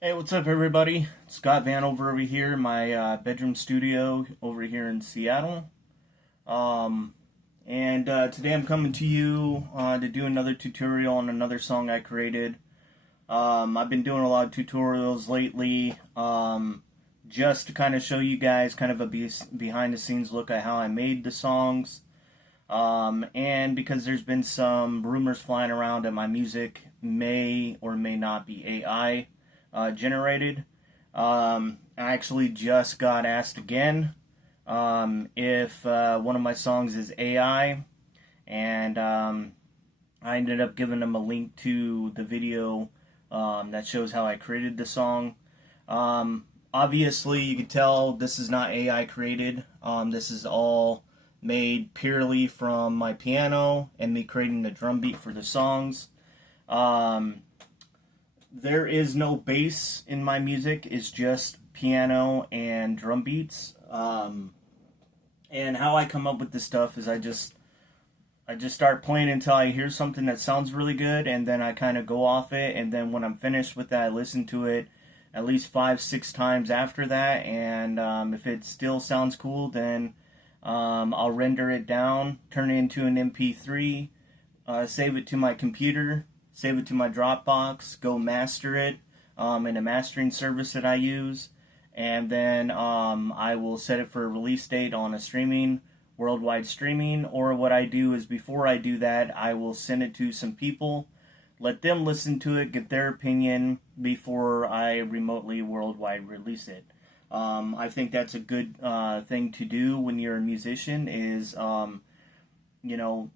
Hey, what's up, everybody? Scott Van over here, my bedroom studio over here in Seattle. Um, and today I'm coming to you to do another tutorial on another song I created. I've been doing a lot of tutorials lately, just to kind of show you guys kind of a behind the scenes look at how I made the songs. And because there's been some rumors flying around that my music may or may not be AI generated. I actually just got asked again if one of my songs is AI, and I ended up giving them a link to the video that shows how I created the song. Obviously, you can tell this is not AI created. This is all made purely from my piano and me creating the drum beat for the songs. There is no bass in my music. It's just piano and drum beats. And how I come up with this stuff is I just start playing until I hear something that sounds really good, and then I kind of go off it. And then when I'm finished with that, I listen to it at least 5-6 times after that. And if it still sounds cool, then I'll render it down, turn it into an MP3, save it to my computer, save it to my Dropbox, go master it in a mastering service that I use, and then I will set it for a release date on a worldwide streaming. Or what I do is, before I do that, I will send it to some people, let them listen to it, get their opinion before I remotely worldwide release it. I think that's a good thing to do when you're a musician is, you know,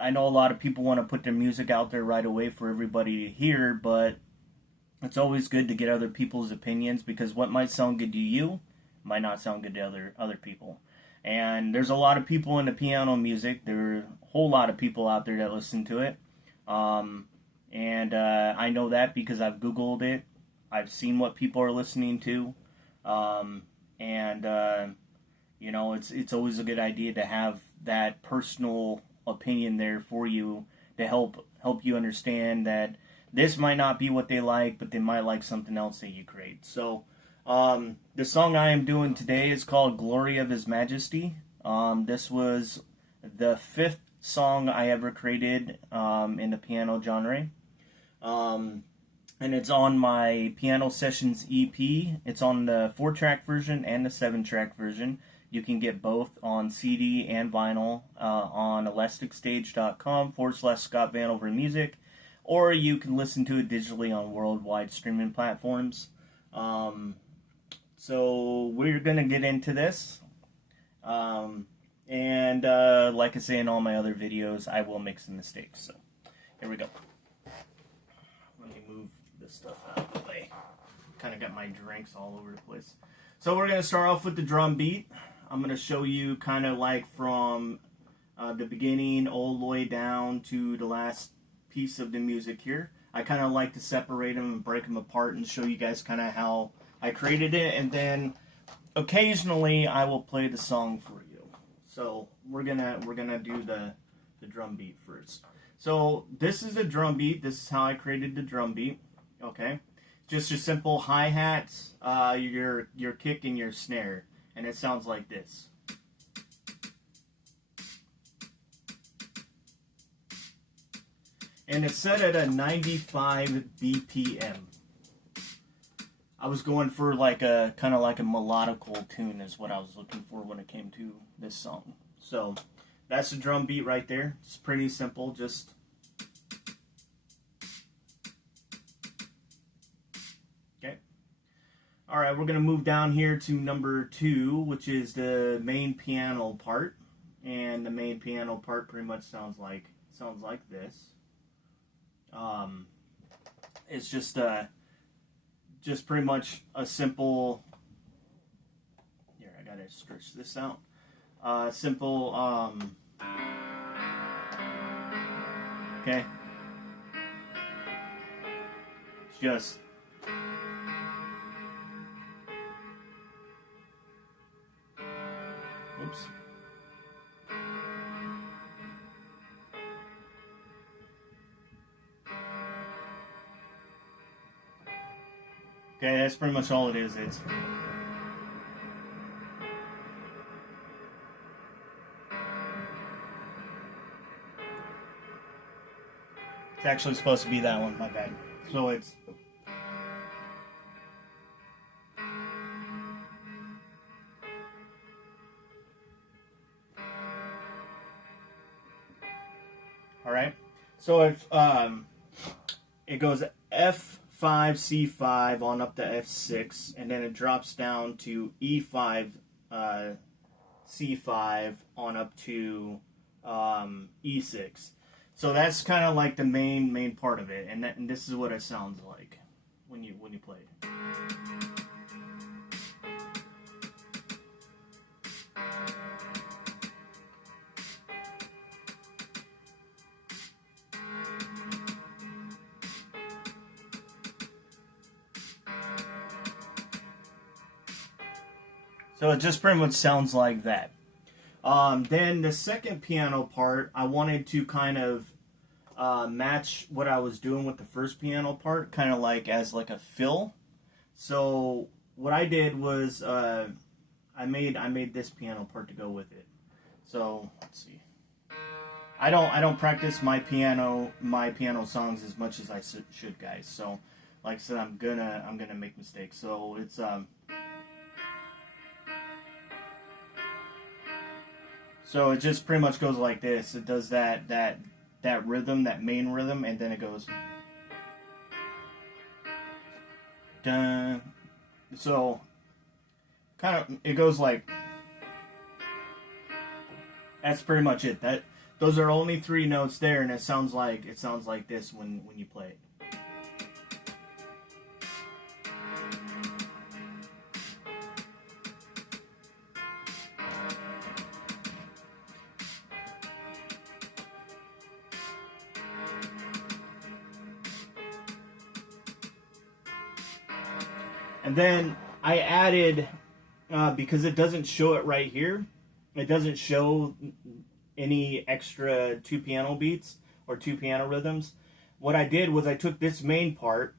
I know a lot of people want to put their music out there right away for everybody to hear, but it's always good to get other people's opinions, because what might sound good to you might not sound good to other people. And there's a lot of people into piano music. There are a whole lot of people out there that listen to it. And I know that because I've Googled it. I've seen what people are listening to. And you know, it's always a good idea to have that personal opinion there for you to help you understand that this might not be what they like, but they might like something else that you create. So the song I am doing today is called Glory of His Majesty. This was the 5th song I ever created in the piano genre. And it's on my Piano Sessions EP. It's on the 4-track version and the 7-track version. You can get both on CD and vinyl on elasticstage.com/Scott Vanover Music, or you can listen to it digitally on worldwide streaming platforms. So we're going to get into this. And like I say in all my other videos, I will make some mistakes. So here we go. Let me move this stuff out of the way. Kind of got my drinks all over the place. So we're going to start off with the drum beat. I'm going to show you kind of like from the beginning all the way down to the last piece of the music here. I kind of like to separate them and break them apart and show you guys kind of how I created it. And then occasionally I will play the song for you. So we're gonna do the drum beat first. So this is a drum beat. This is how I created the drum beat. Okay, just your simple hi-hats, your kick, and your snare, and it sounds like this. And it's set at a 95 BPM. I was going for like a kind of like a melodical tune is what I was looking for when it came to this song. So that's the drum beat right there. It's pretty simple. Just okay. All right, we're gonna move down here to number 2, which is the main piano part, and the main piano part pretty much sounds like this. It's just pretty much a simple. Here, I gotta stretch this out. Simple. Okay. It's just. Oops. Okay, that's pretty much all it is. It's actually supposed to be that one, my bad. So it's all right. So if it goes F5, C5 on up to F6, and then it drops down to E5, C5 on up to E6. So that's kind of like the main part of it, and this is what it sounds like when you play it. So it just pretty much sounds like that. Then the second piano part, I wanted to kind of match what I was doing with the first piano part, kind of like as like a fill. So what I did was I made this piano part to go with it. So let's see. I don't practice my piano songs as much as I should, guys. So like I said, I'm gonna make mistakes. So it's So it just pretty much goes like this. It does that rhythm, that main rhythm, and then it goes dun. So kind of it goes like that's pretty much it. Those are only 3 notes there, and it sounds like this when you play it. And then I added, because it doesn't show it right here, it doesn't show any extra 2 piano beats or 2 piano rhythms. What I did was I took this main part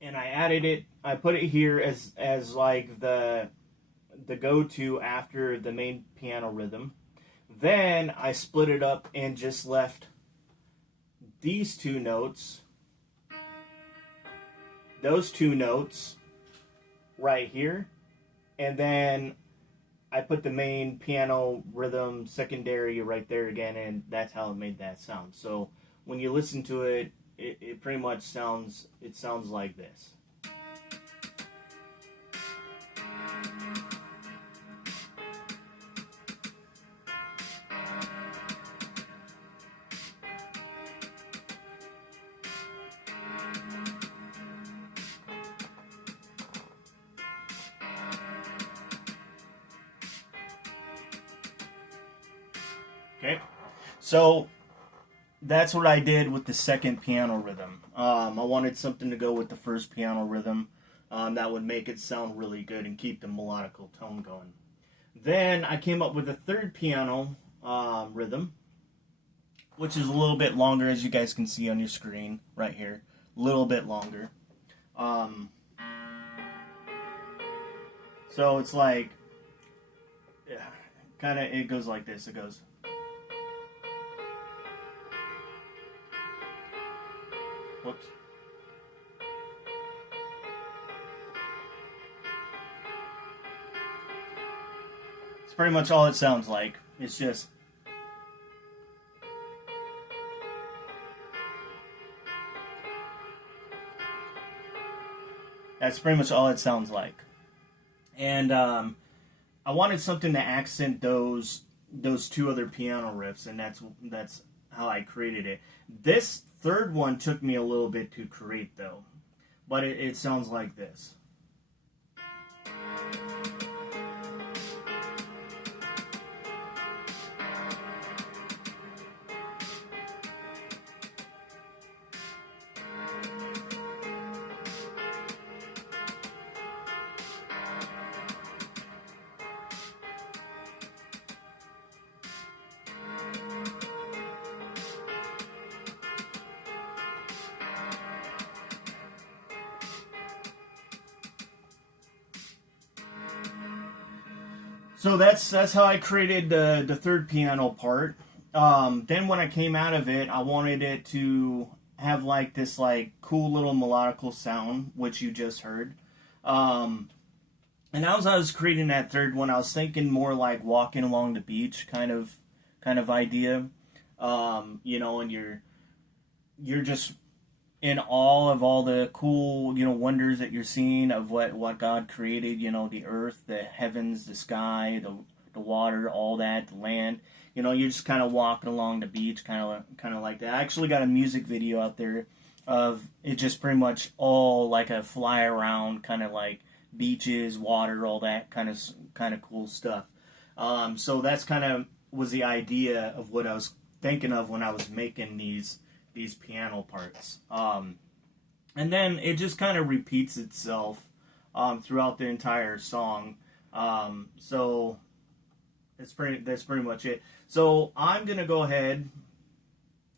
and I added it, I put it here as like the go-to after the main piano rhythm. Then I split it up and just left these 2 notes, those 2 notes right here, and then I put the main piano rhythm secondary right there again, and that's how it made that sound. So when you listen to it, it pretty much sounds like this. Okay, so that's what I did with the second piano rhythm. I wanted something to go with the first piano rhythm that would make it sound really good and keep the melodical tone going. Then I came up with a third piano rhythm, which is a little bit longer, as you guys can see on your screen right here. A little bit longer. So it's like, kind of, it goes like this. It goes. Whoops. It's pretty much all it sounds like. It's just. That's pretty much all it sounds like. And I wanted something to accent those 2 other piano riffs, and that's how I created it. This third one took me a little bit to create, though, but it sounds like this. So that's how I created the third piano part. Then when I came out of it, I wanted it to have like this like cool little melodical sound, which you just heard. And as I was creating that third one, I was thinking more like walking along the beach kind of idea. You know, and you're just in awe of all the cool, you know, wonders that you're seeing of what God created, you know, the earth, the heavens, the sky, the water, all that, the land. You know, you're just kind of walking along the beach, kind of like that. I actually got a music video out there of it, just pretty much all like a fly around, kind of like beaches, water, all that kind of cool stuff. So that's kind of was the idea of what I was thinking of when I was making these piano parts. And then it just kind of repeats itself throughout the entire song. So that's pretty much it. So I'm gonna go ahead.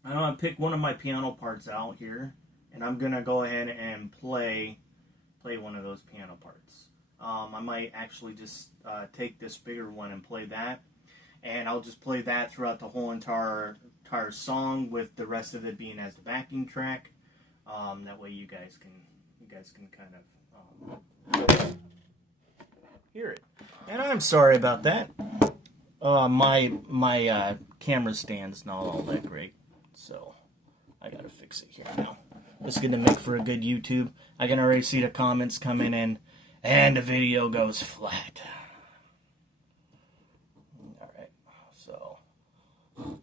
I'm gonna pick one of my piano parts out here, and I'm gonna go ahead and play one of those piano parts. I might actually just take this bigger one and play that, and I'll just play that throughout the whole entire song, with the rest of it being as the backing track. That way you guys can kind of hear it. And I'm sorry about that. My camera stand's not all that great, so I gotta fix it here now. It's gonna make for a good YouTube. I can already see the comments coming in, and the video goes flat. Alright, so come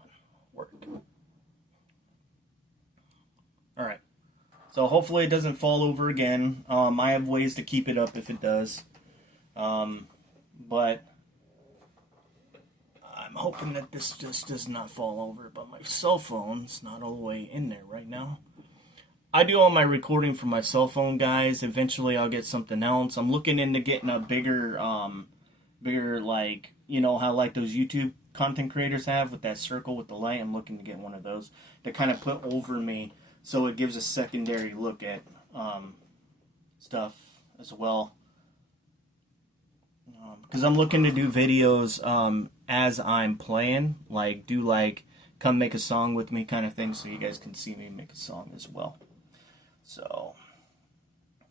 on, work. Alright, so hopefully it doesn't fall over again. I have ways to keep it up if it does, but I'm hoping that this just does not fall over. But my cell phone's not all the way in there right now. I do all my recording from my cell phone, guys. Eventually I'll get something else. I'm looking into getting a bigger, like, you know how like those YouTube content creators have with that circle with the light. I'm looking to get one of those to kind of put over me, so it gives a secondary look at stuff as well. Because I'm looking to do videos as I'm playing, like do like come make a song with me kind of thing, so you guys can see me make a song as well. So,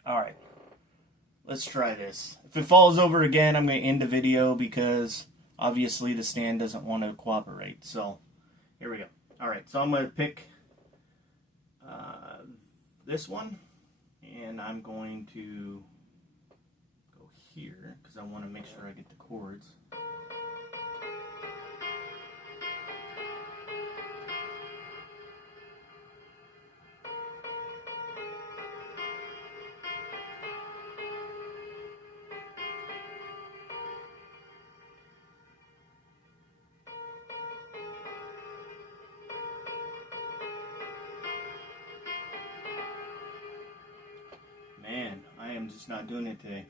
alright, let's try this. If it falls over again, I'm going to end the video because obviously the stand doesn't want to cooperate. So, here we go. Alright, so I'm going to pick this one, and I'm going to go here because I want to make sure I get the chords. Man, I am just not doing it today.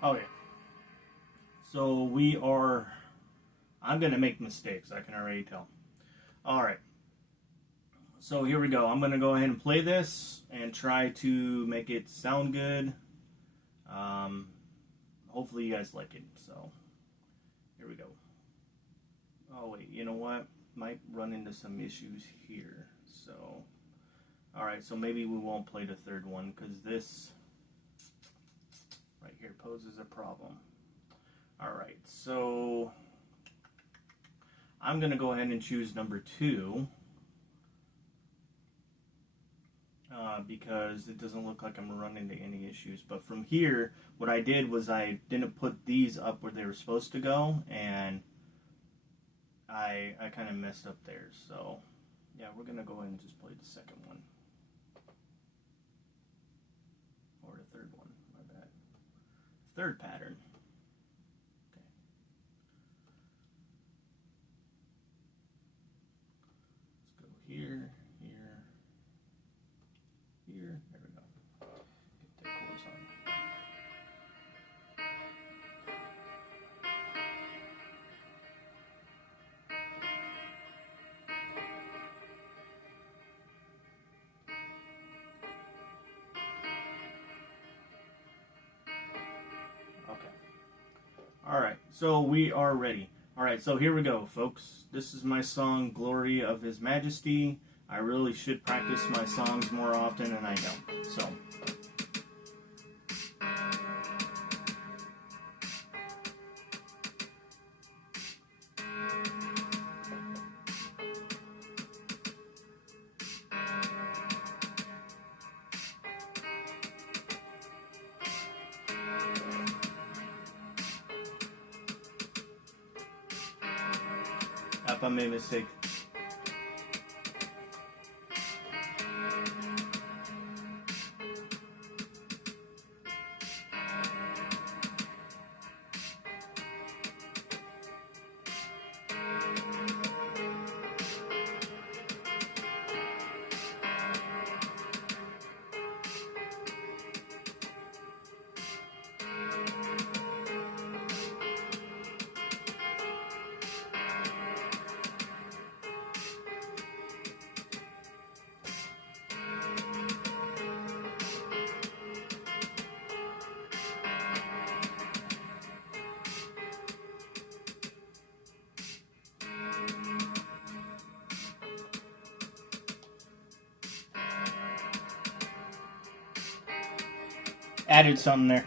Okay, so I'm going to make mistakes, I can already tell. Alright, so here we go. I'm going to go ahead and play this and try to make it sound good. Hopefully you guys like it, so here we go. Oh wait, you know what? Might run into some issues here, so... Alright, so maybe we won't play the third one, because this... right here poses a problem. Alright, so I'm going to go ahead and choose number 2. because it doesn't look like I'm gonna run into any issues. But from here, what I did was I didn't put these up where they were supposed to go, and I kind of messed up there. So yeah, we're gonna go ahead and just play the second one. Or the third one, my bad. Third pattern. Okay. Let's go here, here, here. There we go. Get the chords on. Alright, so we are ready. Alright, so here we go, folks. This is my song, Glory of His Majesty. I really should practice my songs more often, and I don't. So. If I made a mistake. Added something there.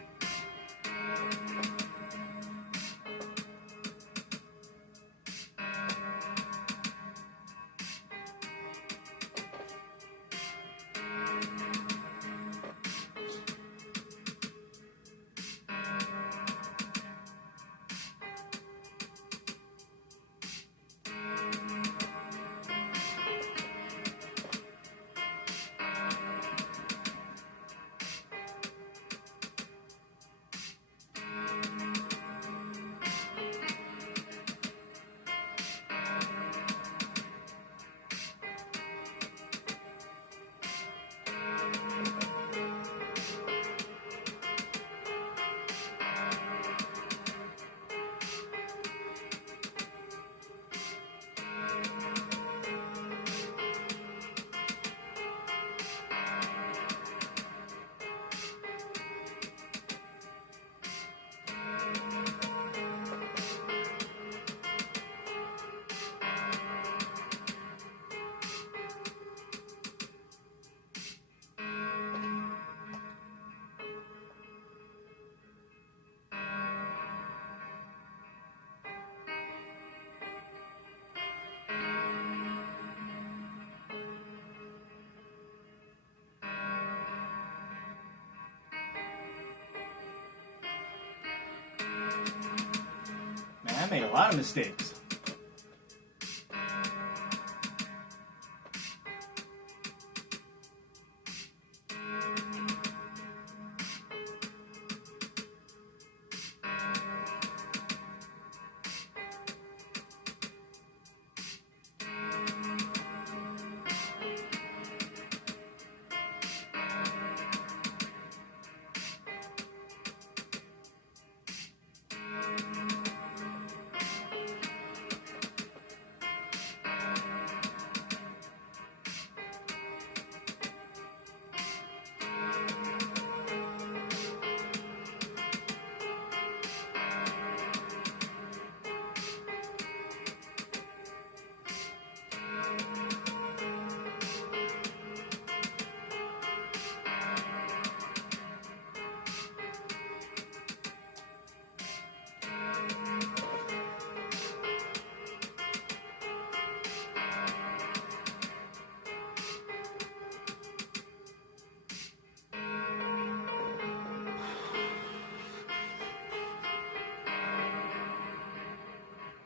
Man, I made a lot of mistakes.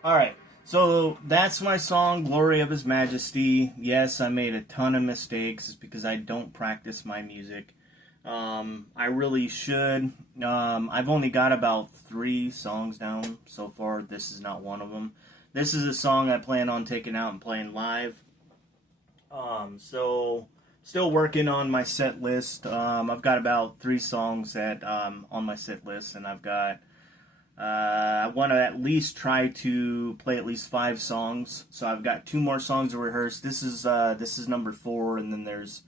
Alright, so that's my song, Glory of His Majesty. Yes, I made a ton of mistakes because I don't practice my music. I really should. I've only got about 3 songs down so far. This is not one of them. This is a song I plan on taking out and playing live. So still working on my set list. I've got about 3 songs that on my set list, and I've got I want to at least try to play at least 5 songs. So I've got 2 more songs to rehearse. This is number 4, and then there's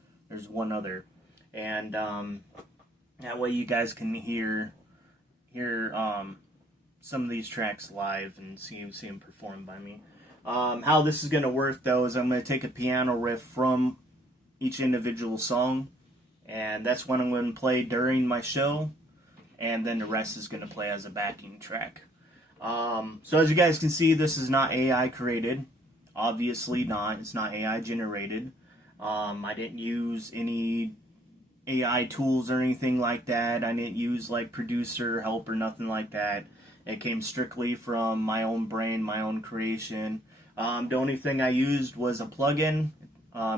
one other, and that way you guys can hear some of these tracks live and see them performed by me. How this is going to work, though, is I'm going to take a piano riff from each individual song, and that's what I'm going to play during my show, and then the rest is going to play as a backing track. So as you guys can see, this is not AI created. Obviously not. It's not AI generated. I didn't use any AI tools or anything like that. I didn't use like producer help or nothing like that. It came strictly from my own brain, my own creation. The only thing I used was a plugin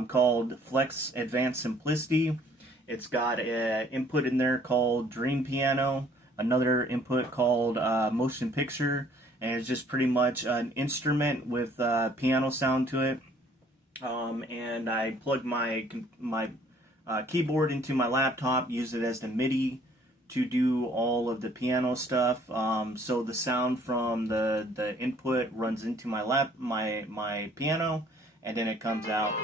called Flex Advanced Simplicity. It's got an input in there called Dream Piano, another input called Motion Picture, and it's just pretty much an instrument with piano sound to it. And I plugged my keyboard into my laptop, used it as the MIDI to do all of the piano stuff. So the sound from the input runs into my piano, and then it comes out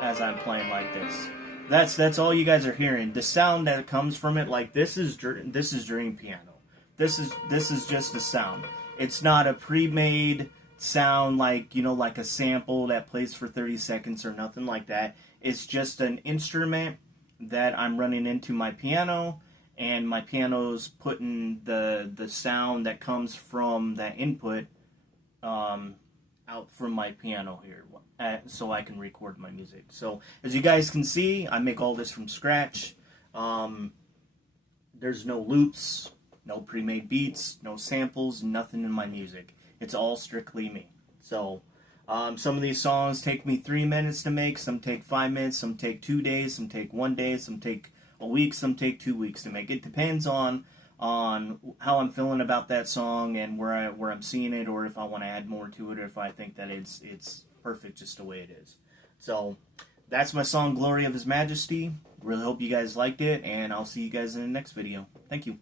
as I'm playing like this. That's all you guys are hearing. The sound that comes from it, like this is Dream Piano. This is just the sound. It's not a pre-made sound like, you know, like a sample that plays for 30 seconds or nothing like that. It's just an instrument that I'm running into my piano, and my piano's putting the sound that comes from that input out from my piano here, so I can record my music. So as you guys can see, I make all this from scratch. There's no loops, no pre-made beats, no samples, nothing in my music. It's all strictly me. So some of these songs take me 3 minutes to make, some take 5 minutes, some take 2 days, some take 1 day, some take a week, some take 2 weeks to make. It depends on how I'm feeling about that song and where I'm seeing it, or if I want to add more to it, or if I think that it's perfect just the way it is. So that's my song, Glory of His Majesty. Really hope you guys liked it, and I'll see you guys in the next video. Thank you.